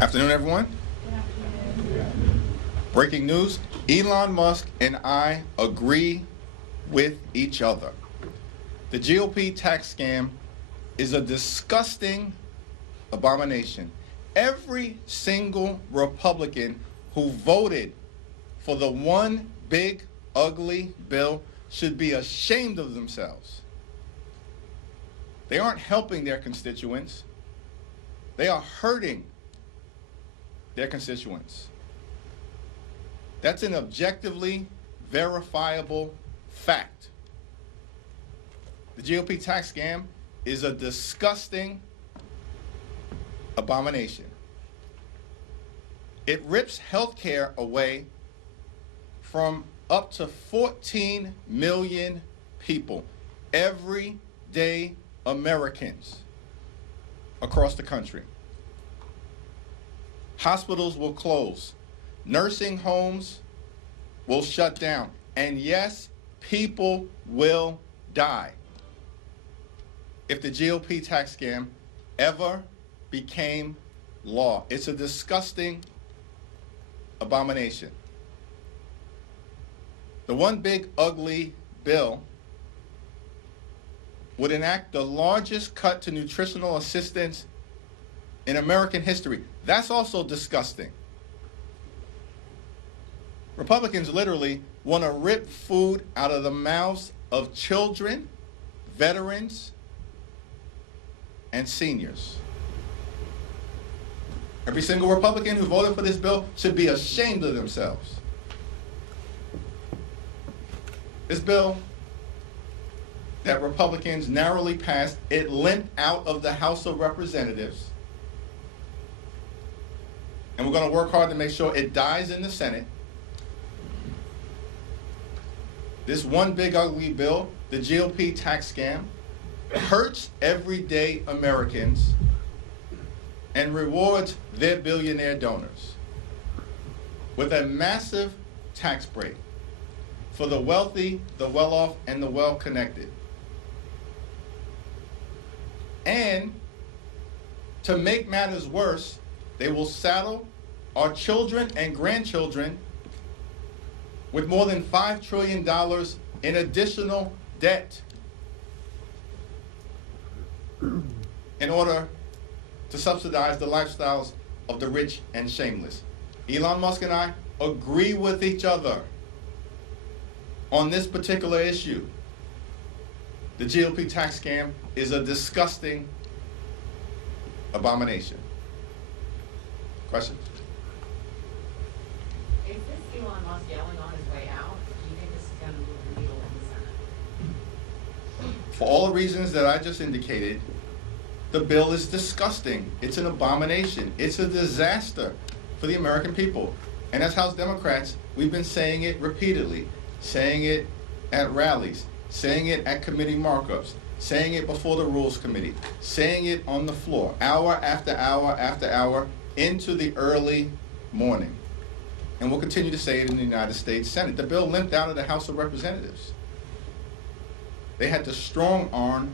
Afternoon, everyone. Breaking news, Elon Musk and I agree with each other. The GOP tax scam is a disgusting abomination. Every single Republican who voted for the one big, ugly bill should be ashamed of themselves. They aren't helping their constituents. They are hurting their constituents. That's an objectively verifiable fact. The GOP tax scam is a disgusting abomination. It rips health care away from up to 14 million people, everyday Americans across the country. Hospitals will close. Nursing homes will shut down. And yes, people will die if the GOP tax scam ever became law. It's a disgusting abomination. The one big ugly bill would enact the largest cut to nutritional assistance in American history. That's also disgusting. Republicans literally want to rip food out of the mouths of children, veterans, and seniors. Every single Republican who voted for this bill should be ashamed of themselves. This bill that Republicans narrowly passed, it limped out of the House of Representatives. And we're going to work hard to make sure it dies in the Senate. This one big ugly bill, the GOP tax scam, hurts everyday Americans and rewards their billionaire donors with a massive tax break for the wealthy, the well-off, and the well-connected. And to make matters worse, they will saddle our children and grandchildren with more than $5 trillion in additional debt in order to subsidize the lifestyles of the rich and shameless. Elon Musk and I agree with each other on this particular issue. The GOP tax scam is a disgusting abomination. Questions? Is this Elon Musk yelling on his way out? Do you think this is going to move the needle in the Senate? For all the reasons that I just indicated, the bill is disgusting. It's an abomination. It's a disaster for the American people. And as House Democrats, we've been saying it repeatedly, saying it at rallies, saying it at committee markups, saying it before the Rules Committee, saying it on the floor, hour after hour after hour, into the early morning. And we'll continue to say it in the United States Senate. The bill limped out of the House of Representatives. They had to strong-arm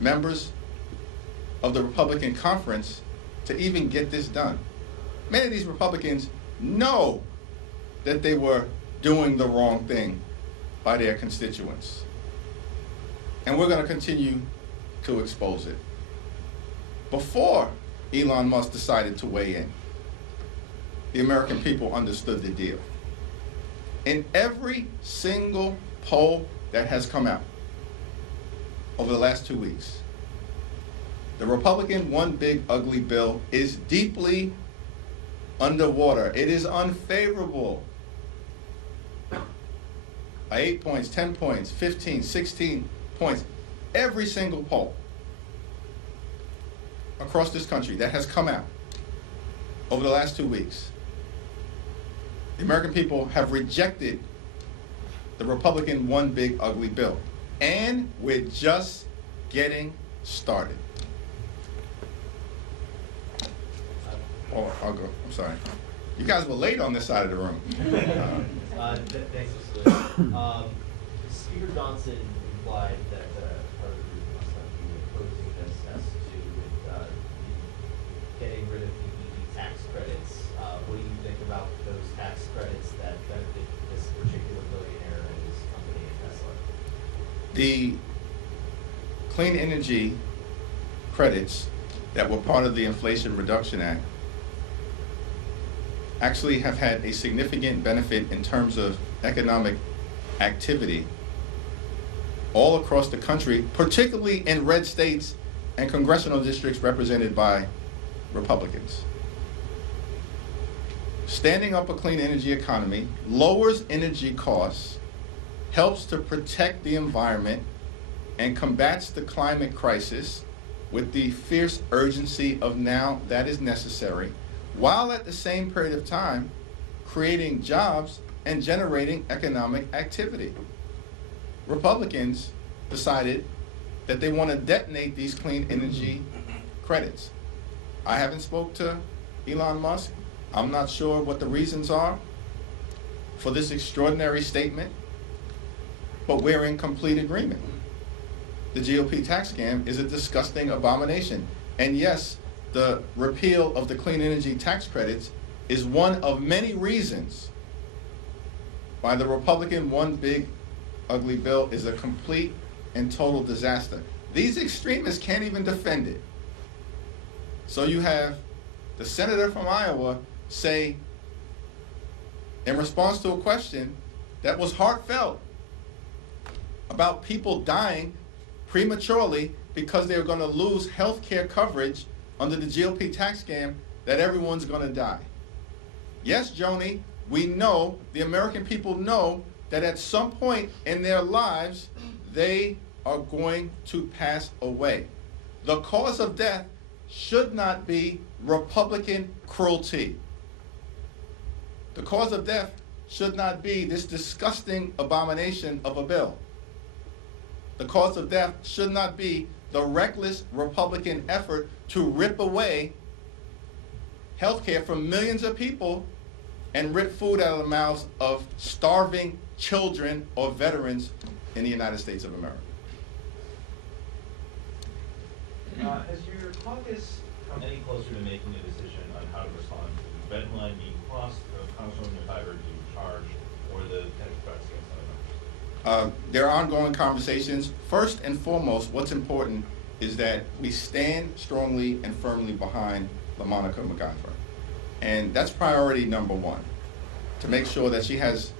members of the Republican conference to even get this done. Many of these Republicans know that they were doing the wrong thing by their constituents. And we're going to continue to expose it. Before Elon Musk decided to weigh in, the American people understood the deal. In every single poll that has come out over the last 2 weeks, the Republican one big ugly bill is deeply underwater. It is unfavorable by 8 points, 10 points, 15, 16 points. Every single poll across this country that has come out over the last 2 weeks, the American people have rejected the Republican one big ugly bill. And we're just getting started. Oh, I'll go. I'm sorry. You guys were late on this side of the room. Thanks, Mr. Speaker Johnson implied that part of the group must not be opposing this has to do with getting rid of the The clean energy credits that were part of the Inflation Reduction Act actually have had a significant benefit in terms of economic activity all across the country, particularly in red states and congressional districts represented by Republicans. Standing up a clean energy economy lowers energy costs, helps to protect the environment, and combats the climate crisis with the fierce urgency of now that is necessary, while at the same period of time creating jobs and generating economic activity. Republicans decided that they want to detonate these clean energy credits. I haven't spoke to Elon Musk. I'm not sure what the reasons are for this extraordinary statement, but we're in complete agreement. The GOP tax scam is a disgusting abomination. And yes, the repeal of the clean energy tax credits is one of many reasons why the Republican one big ugly bill is a complete and total disaster. These extremists can't even defend it. So you have the senator from Iowa say, in response to a question that was heartfelt about people dying prematurely because they're going to lose health care coverage under the GOP tax scam, that everyone's going to die. Yes, Joni, we know, the American people know, that at some point in their lives, they are going to pass away. The cause of death should not be Republican cruelty. The cause of death should not be this disgusting abomination of a bill. The cause of death should not be the reckless Republican effort to rip away health care from millions of people and rip food out of the mouths of starving children or veterans in the United States of America. Has your caucus come any closer to making a decision on how to respond to the red line being crossed of Congresswoman McIver to charge or the potential threats against other members? There are ongoing conversations. First and foremost, what's important is that we stand strongly and firmly behind LaMonica McIver. And that's priority number one, to make sure that she has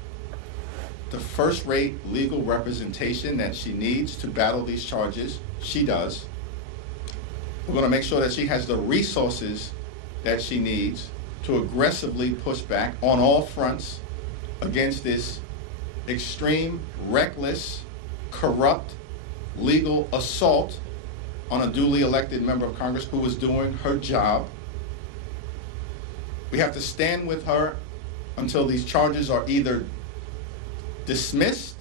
the first-rate legal representation that she needs to battle these charges. She does. We're going to make sure that she has the resources that she needs to aggressively push back on all fronts against this extreme, reckless, corrupt, legal assault on a duly elected member of Congress who was doing her job. We have to stand with her until these charges are either dismissed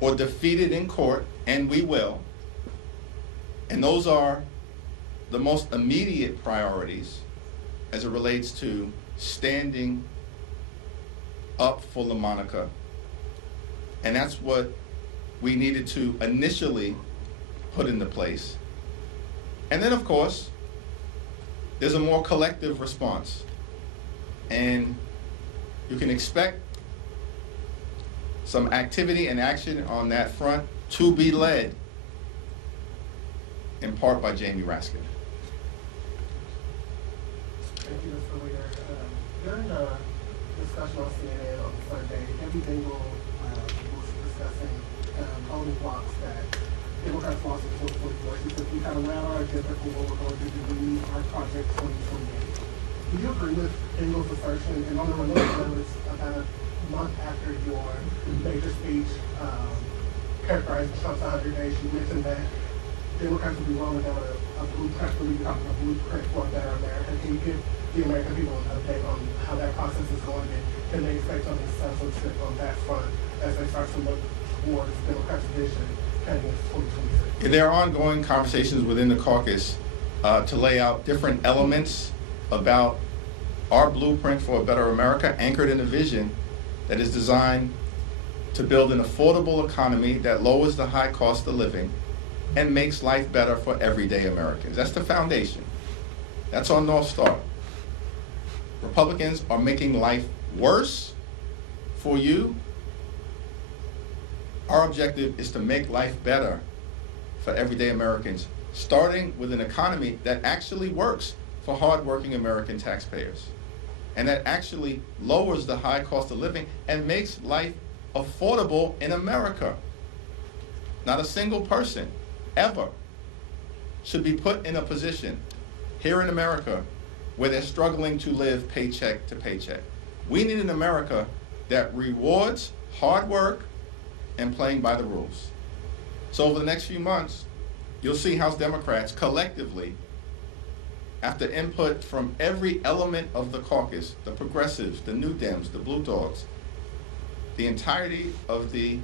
or defeated in court, and we will. And those are the most immediate priorities as it relates to standing up for LaMonica. And that's what we needed to initially put into place. And then, of course, there's a more collective response. And you can expect some activity and action on that front to be led in part by Jamie Raskin. Thank you, Mr. Leader. During the discussion on CNN on Sunday, every single was discussing voting blocks that Democrats lost in 2024. She said we kind of ran our agenda for what we're going to do to lead our project 2028. Do you agree with Engel's assertion? And on the related notice, about a month after your major speech characterized Trump's 100 days, you mentioned that Democrats will be rolling out a blueprint, a blueprint for a better America. Can you give the American people an update on how that process is going, and can they expect something substantive on that front as they start to look towards Democrats' vision heading into 2026? There are ongoing conversations within the caucus to lay out different elements about our blueprint for a better America, anchored in a vision that is designed to build an affordable economy that lowers the high cost of living and makes life better for everyday Americans. That's the foundation. That's our North Star. Republicans are making life worse for you Our objective is to make life better for everyday Americans, starting with an economy that actually works for hardworking American taxpayers, and that actually lowers the high cost of living and makes life affordable in America. Not a single person ever should be put in a position here in America where they're struggling to live paycheck to paycheck. We need an America that rewards hard work and playing by the rules. So over the next few months, you'll see House Democrats collectively, after input from every element of the caucus, the progressives, the New Dems, the Blue Dogs, the entirety of the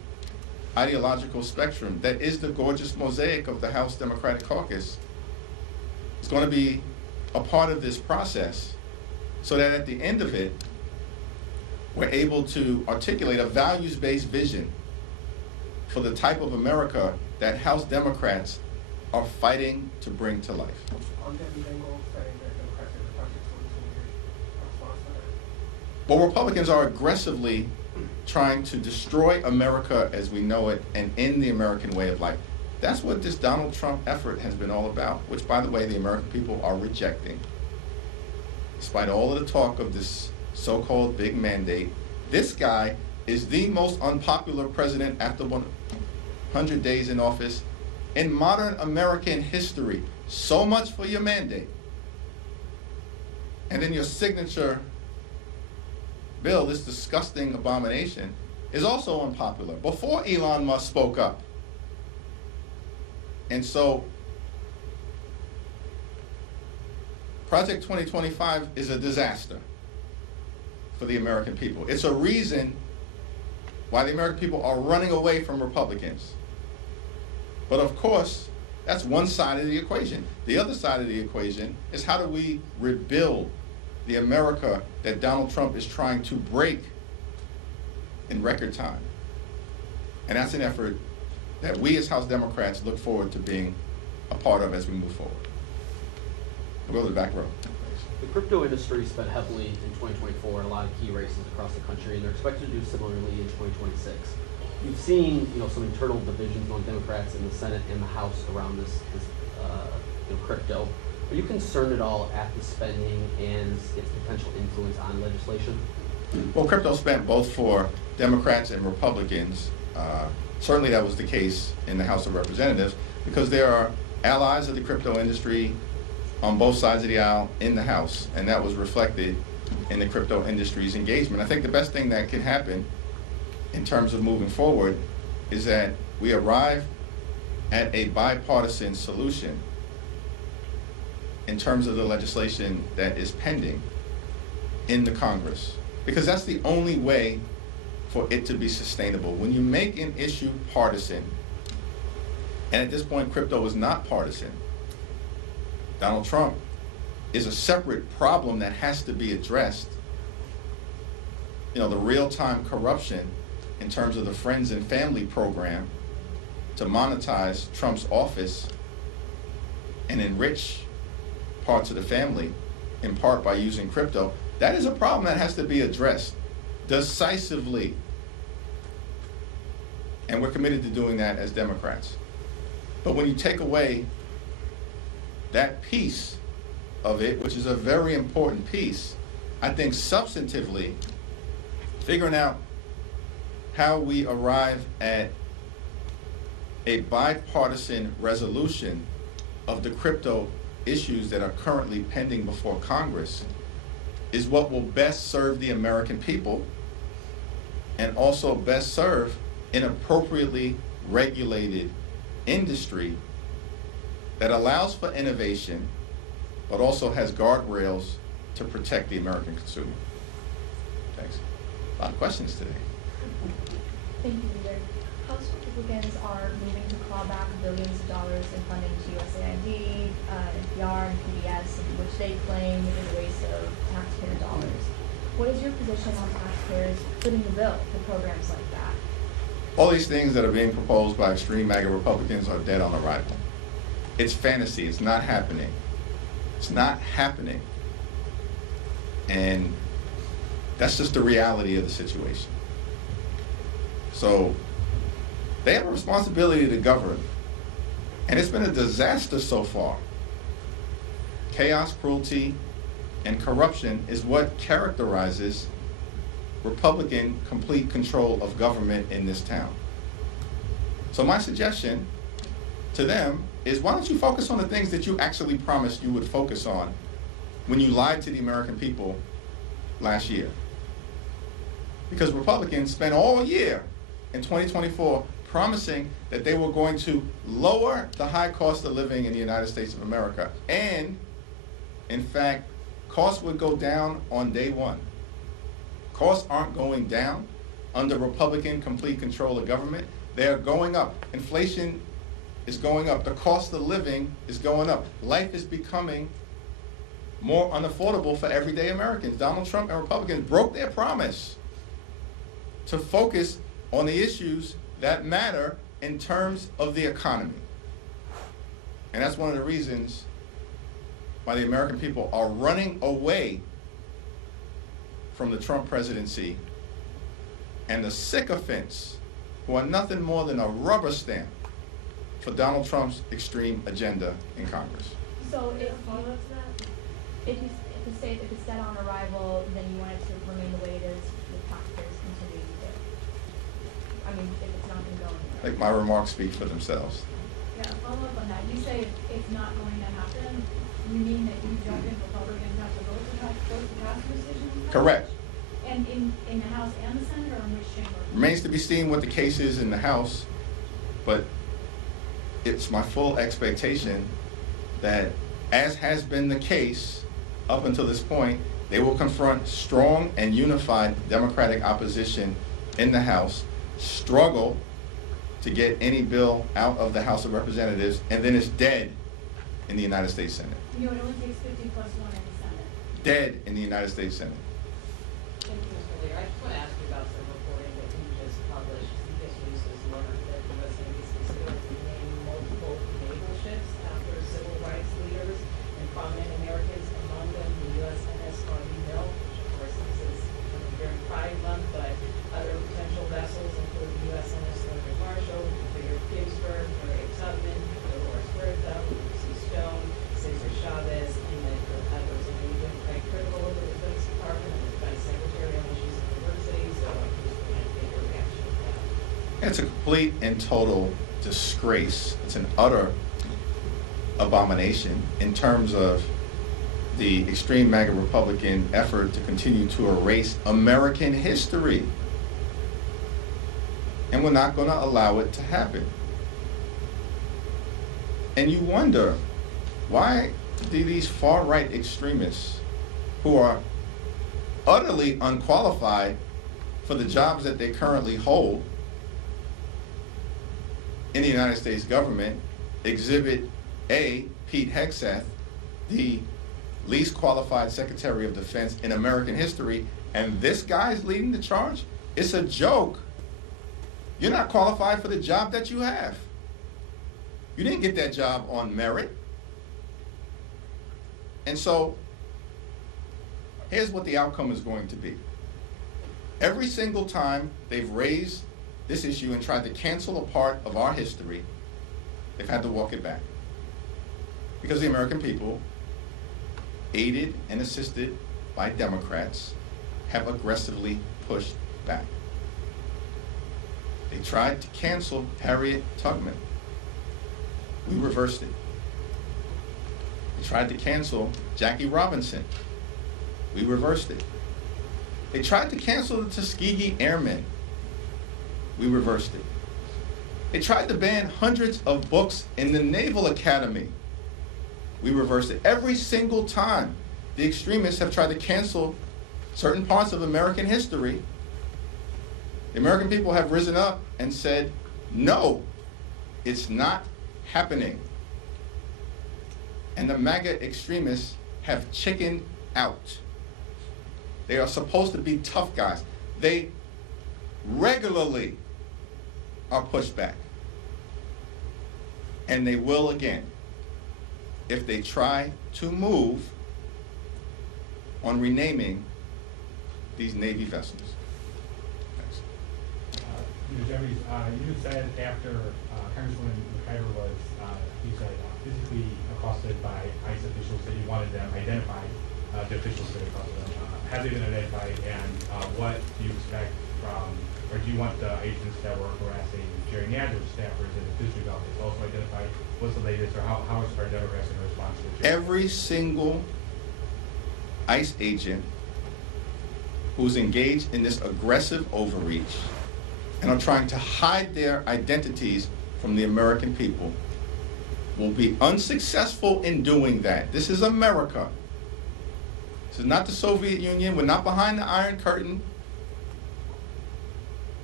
ideological spectrum that is the gorgeous mosaic of the House Democratic Caucus, is going to be a part of this process, so that at the end of it, we're able to articulate a values-based vision for the type of America that House Democrats are fighting to bring to life. On Debbie Dingell saying that Democrats are the project solution, your response to that? Well, Republicans are aggressively trying to destroy America as we know it and end the American way of life. That's what this Donald Trump effort has been all about, which, by the way, the American people are rejecting. Despite all of the talk of this so-called big mandate, this guy is the most unpopular president after 100 days in office in modern American history. So much for your mandate. And then your signature bill, this disgusting abomination, is also unpopular, before Elon Musk spoke up. And so, Project 2025 is a disaster for the American people. It's a reason why the American people are running away from Republicans. But of course, that's one side of the equation. The other side of the equation is, how do we rebuild the America that Donald Trump is trying to break in record time? And that's an effort that we as House Democrats look forward to being a part of as we move forward. We'll go to the back row. The crypto industry spent heavily in 2024 in a lot of key races across the country, and they're expected to do similarly in 2026. You've seen, some internal divisions among Democrats in the Senate and the House around this crypto. Are you concerned at all at the spending and its potential influence on legislation? Well, crypto spent both for Democrats and Republicans. Certainly that was the case in the House of Representatives, because there are allies of the crypto industry on both sides of the aisle in the House, and that was reflected in the crypto industry's engagement. I think the best thing that can happen in terms of moving forward is that we arrive at a bipartisan solution in terms of the legislation that is pending in the Congress, because that's the only way for it to be sustainable. When you make an issue partisan, and at this point crypto is not partisan, Donald Trump is a separate problem that has to be addressed. The real-time corruption in terms of the Friends and Family program to monetize Trump's office and enrich parts of the family, in part by using crypto, that is a problem that has to be addressed decisively. And we're committed to doing that as Democrats. But when you take away that piece of it, which is a very important piece, I think substantively, figuring out how we arrive at a bipartisan resolution of the crypto issues that are currently pending before Congress is what will best serve the American people, and also best serve an appropriately regulated industry that allows for innovation, but also has guardrails to protect the American consumer. Thanks. A lot of questions today. Thank you, Leader. House Republicans are moving to claw back billions of dollars in funding to USAID, NPR, and PBS, which they claim is a waste of taxpayer dollars. What is your position on taxpayers footing the bill for programs like that? All these things that are being proposed by extreme MAGA Republicans are dead on arrival. It's fantasy. It's not happening. It's not happening. And that's just the reality of the situation. So They have a responsibility to govern. And it's been a disaster so far. Chaos, cruelty, and corruption is what characterizes Republican complete control of government in this town. So my suggestion to them is, why don't you focus on the things that you actually promised you would focus on when you lied to the American people last year? Because Republicans spent all year in 2024 promising that they were going to lower the high cost of living in the United States of America. And, in fact, costs would go down on day one. Costs aren't going down under Republican complete control of government. They're going up. Inflation is going up. The cost of living is going up. Life is becoming more unaffordable for everyday Americans. Donald Trump and Republicans broke their promise to focus on the issues that matter in terms of the economy. And that's one of the reasons why the American people are running away from the Trump presidency and the sycophants who are nothing more than a rubber stamp for Donald Trump's extreme agenda in Congress. So if it's set on arrival, then you want it to remain the way it is with taxpayers continuing to, I mean, if it's not going to go anywhere. I think my remarks speak for themselves. Yeah, follow up on that. You say it's not going to happen. You mean that you don't think Republicans have to vote to pass the decision? Correct. And in the House and the Senate, or in which chamber? Remains to be seen what the case is in the House, but it's my full expectation that, as has been the case up until this point, they will confront strong and unified Democratic opposition in the House, struggle to get any bill out of the House of Representatives, and then it's dead in the United States Senate. You know, it only takes 50 plus 1 in the Senate. Dead in the United States Senate. Thank you, Mr. Leader. I just want to ask you about some reporting that you just published. Cites News has learned that the U.S. Navy is considering renaming multiple naval ships after civil rights leaders and prominent Americans, among them the USNS Harvey Mill, which of course this is during Pride Month, but other potential vessels include the USNS Northern Marshall, Frigate Ginsburg, Frigate Tubman, Dolores Huerta, Lucy Stone, Cesar Chavez, and others. And you've been quite critical of the Defense Department and the Defense Secretary on issues of diversity, so I'm just going to get your reaction to that. It's a complete and total disgrace. It's an utter abomination in terms of the extreme MAGA Republican effort to continue to erase American history. And we're not going to allow it to happen. And you wonder, why do these far-right extremists, who are utterly unqualified for the jobs that they currently hold in the United States government, exhibit A, Pete Hegseth, the least qualified Secretary of Defense in American history, and this guy's leading the charge? It's a joke. You're not qualified for the job that you have. You didn't get that job on merit. And so, here's what the outcome is going to be. Every single time they've raised this issue and tried to cancel a part of our history, they've had to walk it back. Because the American people, aided and assisted by Democrats, have aggressively pushed back. They tried to cancel Harriet Tubman. We reversed it. They tried to cancel Jackie Robinson. We reversed it. They tried to cancel the Tuskegee Airmen. We reversed it. They tried to ban hundreds of books in the Naval Academy. We reversed it. Every single time the extremists have tried to cancel certain parts of American history, the American people have risen up and said, no, it's not happening. And the MAGA extremists have chickened out. They are supposed to be tough guys. They regularly are pushed back. And they will again if they try to move on renaming these Navy vessels. Thanks. Leader Jeffries, you said after Congresswoman McIver was, you said, physically accosted by ICE officials that you wanted them identified, the officials that accosted them. Have they been identified, and what do you expect from, or do you want the agents that were harassing Jerry Nadler's staffers in the district office also identified? What's the latest, or how are Democrats in response to it? Every single ICE agent who's engaged in this aggressive overreach and are trying to hide their identities from the American people will be unsuccessful in doing that. This is America. This is not the Soviet Union. We're not behind the Iron Curtain.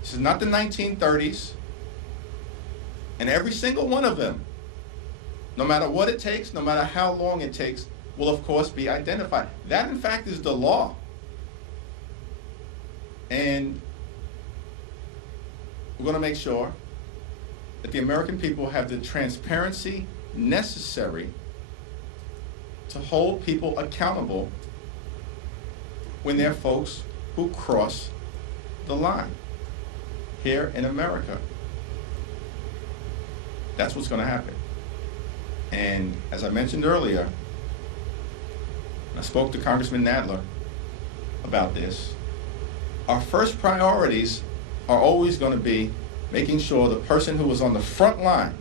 This is not the 1930s. And every single one of them, no matter what it takes, no matter how long it takes, will of course be identified. That in fact is the law. And we're going to make sure that the American people have the transparency necessary to hold people accountable when they're folks who cross the line here in America. That's what's going to happen. And as I mentioned earlier, I spoke to Congressman Nadler about this. Our first priorities are always going to be making sure the person who is on the front line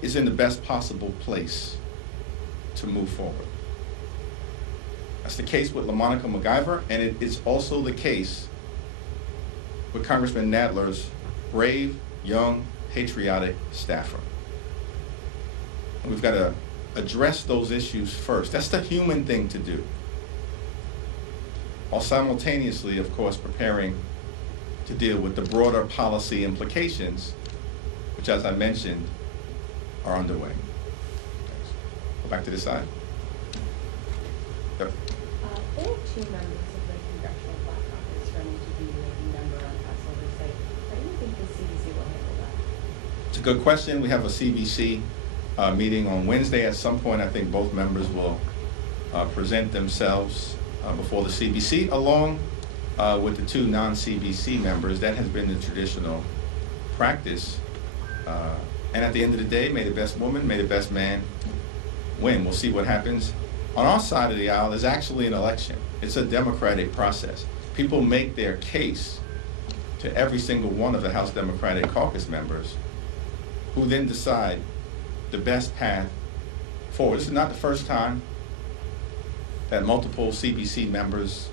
is in the best possible place to move forward. That's the case with LaMonica MacIver, and it is also the case with Congressman Nadler's brave, young, patriotic staffer. And we've got to address those issues first. That's the human thing to do, while simultaneously, of course, preparing to deal with the broader policy implications, which, as I mentioned, are underway. Thanks. Go back to this side. Yep. There are two members of the Congressional Black Caucus running to be a member on House oversight. How do you think the CBC will handle that? It's a good question. We have a CBC meeting on Wednesday. At some point, I think both members will present themselves before the CBC, along with the two non-CBC members. That has been the traditional practice. And at the end of the day, may the best woman, may the best man win. We'll see what happens. On our side of the aisle is actually an election. It's a democratic process. People make their case to every single one of the House Democratic Caucus members, who then decide the best path forward. This is not the first time that multiple CBC members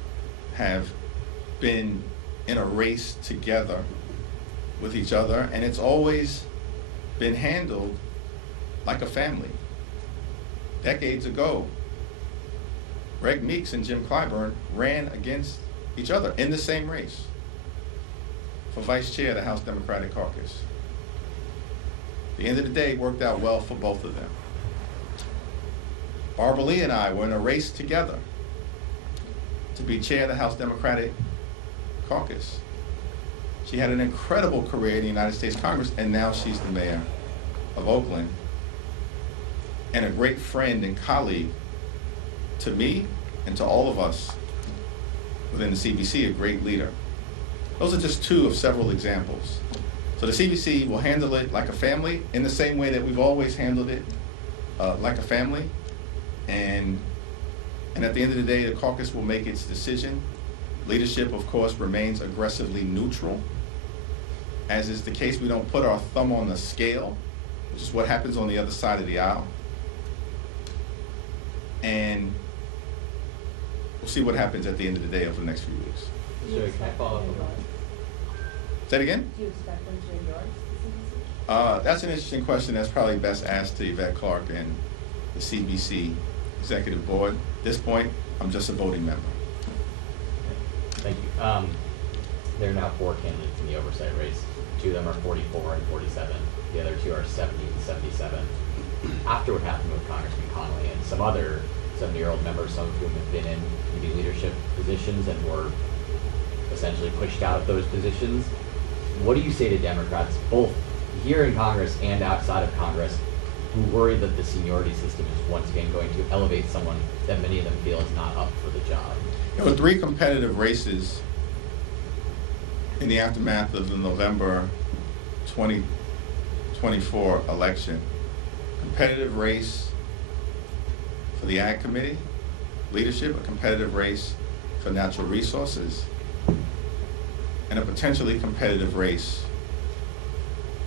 have been in a race together with each other, and it's always been handled like a family. Decades ago, Greg Meeks and Jim Clyburn ran against each other in the same race for vice chair of the House Democratic Caucus. At the end of the day, it worked out well for both of them. Barbara Lee and I were in a race together to be chair of the House Democratic Caucus. She had an incredible career in the United States Congress, and now she's the mayor of Oakland, and a great friend and colleague to me and to all of us within the CBC, a great leader. Those are just two of several examples. So the CBC will handle it like a family in the same way that we've always handled it, like a family. And at the end of the day, the caucus will make its decision. Leadership, of course, remains aggressively neutral. As is the case, we don't put our thumb on the scale, which is what happens on the other side of the aisle. And we'll see what happens at the end of the day over the next few weeks. Do you expect them to endorse? Say it again? Do you expect them to endorse the CBC? That's an interesting question. That's probably best asked to Yvette Clarke and the CBC Executive Board. At this point, I'm just a voting member. Thank you. There are now 4 candidates in the oversight race. 2 of them are 44 and 47. The other 2 are 70 and 77. After what happened with Congressman Connolly and some other 70-year-old members, some of whom have been in maybe leadership positions and were essentially pushed out of those positions, what do you say to Democrats, both here in Congress and outside of Congress, who worry that the seniority system is once again going to elevate someone that many of them feel is not up for the job? There were 3 competitive races in the aftermath of the November 2024 election, competitive race for the Ag Committee leadership, a competitive race for natural resources, and a potentially competitive race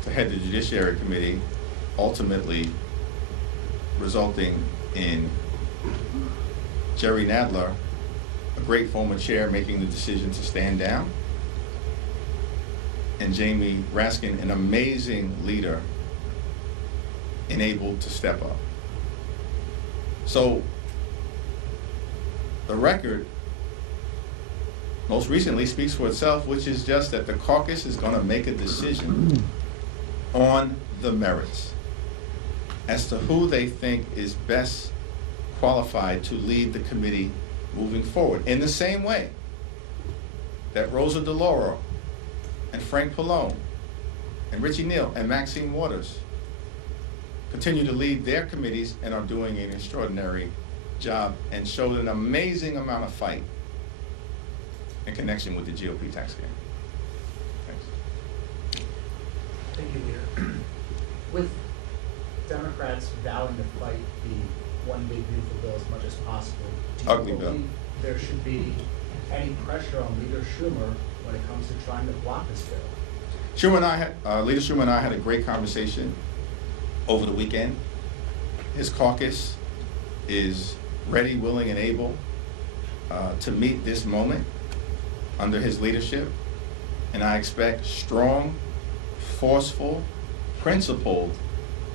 to head the Judiciary Committee, ultimately resulting in Jerry Nadler, a great former chair, making the decision to stand down, and Jamie Raskin, an amazing leader, enabled to step up. So the record most recently speaks for itself, which is just that the caucus is going to make a decision on the merits as to who they think is best qualified to lead the committee moving forward. In the same way that Rosa DeLauro and Frank Pallone and Richie Neal and Maxine Waters continue to lead their committees and are doing an extraordinary job and showed an amazing amount of fight in connection with the GOP tax scam. Thanks. Thank you, Leader. With Democrats vowing to fight the one big beautiful bill as much as possible, do you Ugly bill. believe there should be any pressure on Leader Schumer when it comes to trying to block this bill? Leader Schumer and I had a great conversation over the weekend. His caucus is ready, willing, and able to meet this moment under his leadership, and I expect strong, forceful, principled,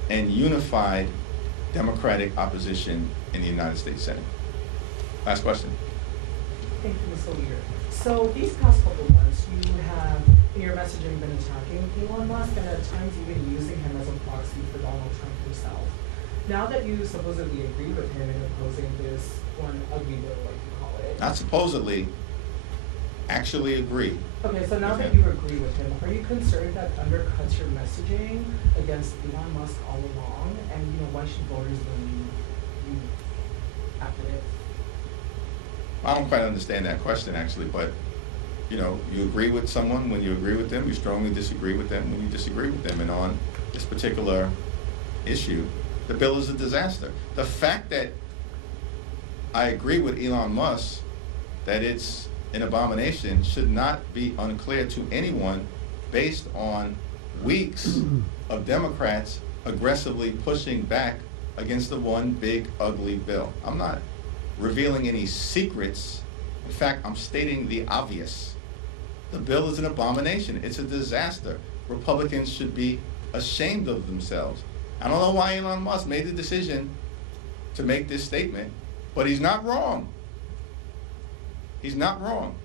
and unified Democratic opposition in the United States Senate. Last question. Thank you, Mr. Leader. So these past couple months, you have, in your messaging, been attacking Elon Musk and at times even using him as a proxy for Donald Trump himself. Now that you supposedly agree with him in opposing this one ugly bill, like you call it. Not supposedly, actually agree. Okay, so now with that him. you agree with him, are you concerned that undercuts your messaging against Elon Musk all along? And why should voters believe you after this? I don't quite understand that question, actually, but you agree with someone when you agree with them, you strongly disagree with them when you disagree with them, and on this particular issue, the bill is a disaster. The fact that I agree with Elon Musk that it's an abomination should not be unclear to anyone based on weeks of Democrats aggressively pushing back against the one big ugly bill. I'm not revealing any secrets. In fact, I'm stating the obvious. The bill is an abomination. It's a disaster. Republicans should be ashamed of themselves. I don't know why Elon Musk made the decision to make this statement, but he's not wrong. He's not wrong.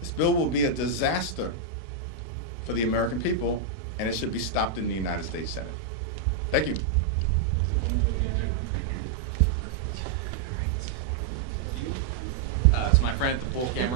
This bill will be a disaster for the American people, and it should be stopped in the United States Senate. Thank you. So my friend at the pool camera.